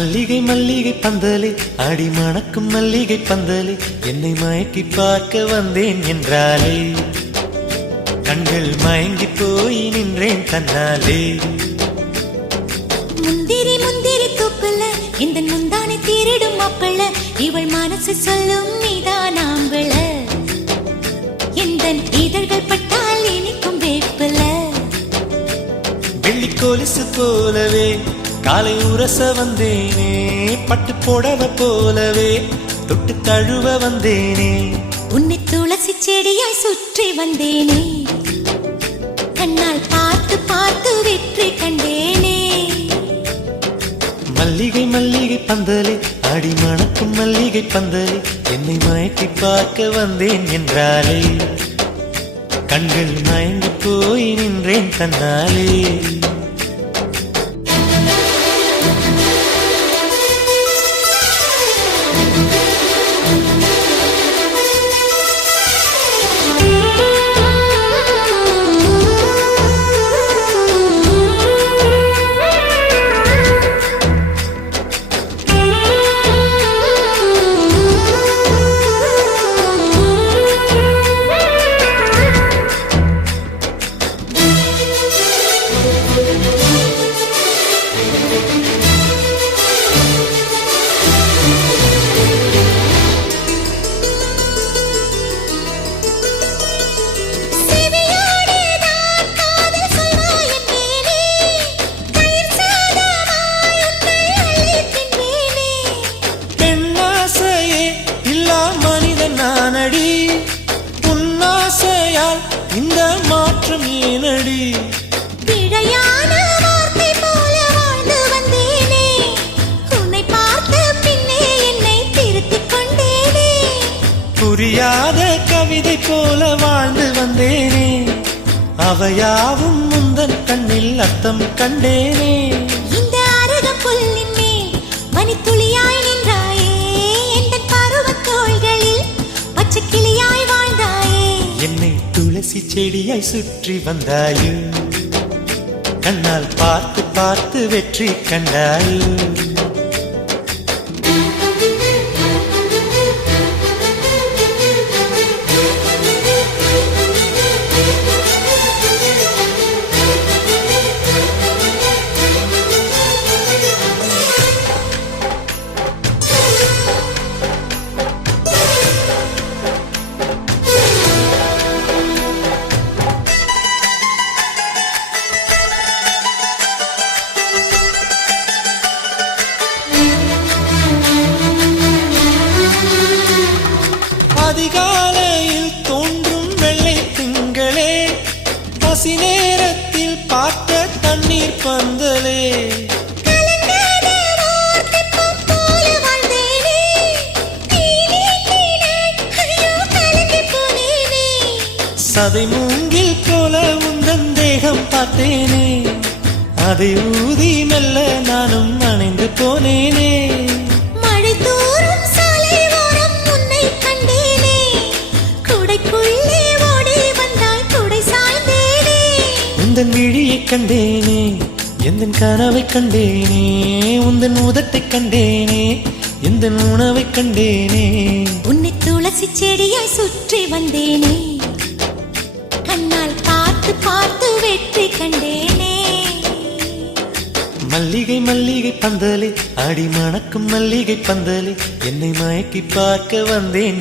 மல்லிகை மல்லிகை பந்தலே அடி மணக்கும் மல்லிகை பந்தலே என்னை மயக்கி பார்க்க வந்தேன் என்றாலே கண்கள் மயங்கி போய் நின்றேன் தன்னாலே. முந்திரி முந்திரி தூப்புல இந்த முந்தானை தீரிடும் மாப்பிள்ள இவள் மனசு சொல்லும் நீதான் ஆம்பள எந்த இதழ்கள் பட்டால் இனிக்கும் வேப்பில வெள்ளி கொலுசு போலவே காலை உரச வந்தேனே பட்டு புடவ போலவே தொட்டு தழுவ வந்தேனே உன்னை துளசி செடியாய் சுற்றி வந்தேனே கண்ணால் பார்த்து பார்த்து வெற்றி கண்டேனே. மல்லிகை மல்லிகை பந்தலே அடி மணக்கும் மல்லிகை பந்தலே என்னை மயக்கி பார்க்க வந்தேன் என்றாலே கண்கள் மயங்கி போய் நின்றேன் தன்னாலே. உன்னாசையால் இந்த மாற்றம் ஏனடி பிழையான வார்த்தை போல வாழ்ந்து வந்தேனே உன்னை பார்த்த பின்னே என்னை திருத்திக் கொண்டேனே புரியாத கவிதை போல வாழ்ந்து வந்தேனே அவையாவும் முந்தன் கண்ணில் அர்த்தம் கண்டேனே. இந்த அரக புல்லின் மேல் பனித்துளியாய் நின்றாயே எந்த பருவத் தோள்களில் பச்சை கிளியாய் வாழ்ந்தாயே என்னை துளசி செடியாய் சுற்றி வந்தாயோ கண்ணால் பார்த்து பார்த்து வெற்றி கண்டாயோ. அதிகாலையில் தோன்றும் வெள்ளை திங்களே பசி நேரத்தில் பார்த்த தண்ணீர் பந்தலே சதை மூங்கில் போல உந்தன் தேகம் பார்த்தேனே அதை ஊதி மெல்ல நானும் அணைந்து போனேனே. மழை தூரும் சாலை ஓரம் உன்னை கண்டேனே குடைக்குள்ளே ஓடி வந்தாய் குடை சாய்ந்தேனே உந்தன் விழியை கண்டேனே எந்தன் கனவை கண்டேனே உந்தன் உதட்டை கண்டேனே எந்தன் உணவை கண்டேனே. உன்னை துளசி செடியாய் சுற்றி வந்தேனே கண்ணால் பார்த்து பார்த்து வெற்றி கண்டேனே. மல்லிகை மல்லிகை பந்தலே அடி மணக்கும் மல்லிகை பந்தலே என்னை மயக்கி பார்க்க வந்தேன்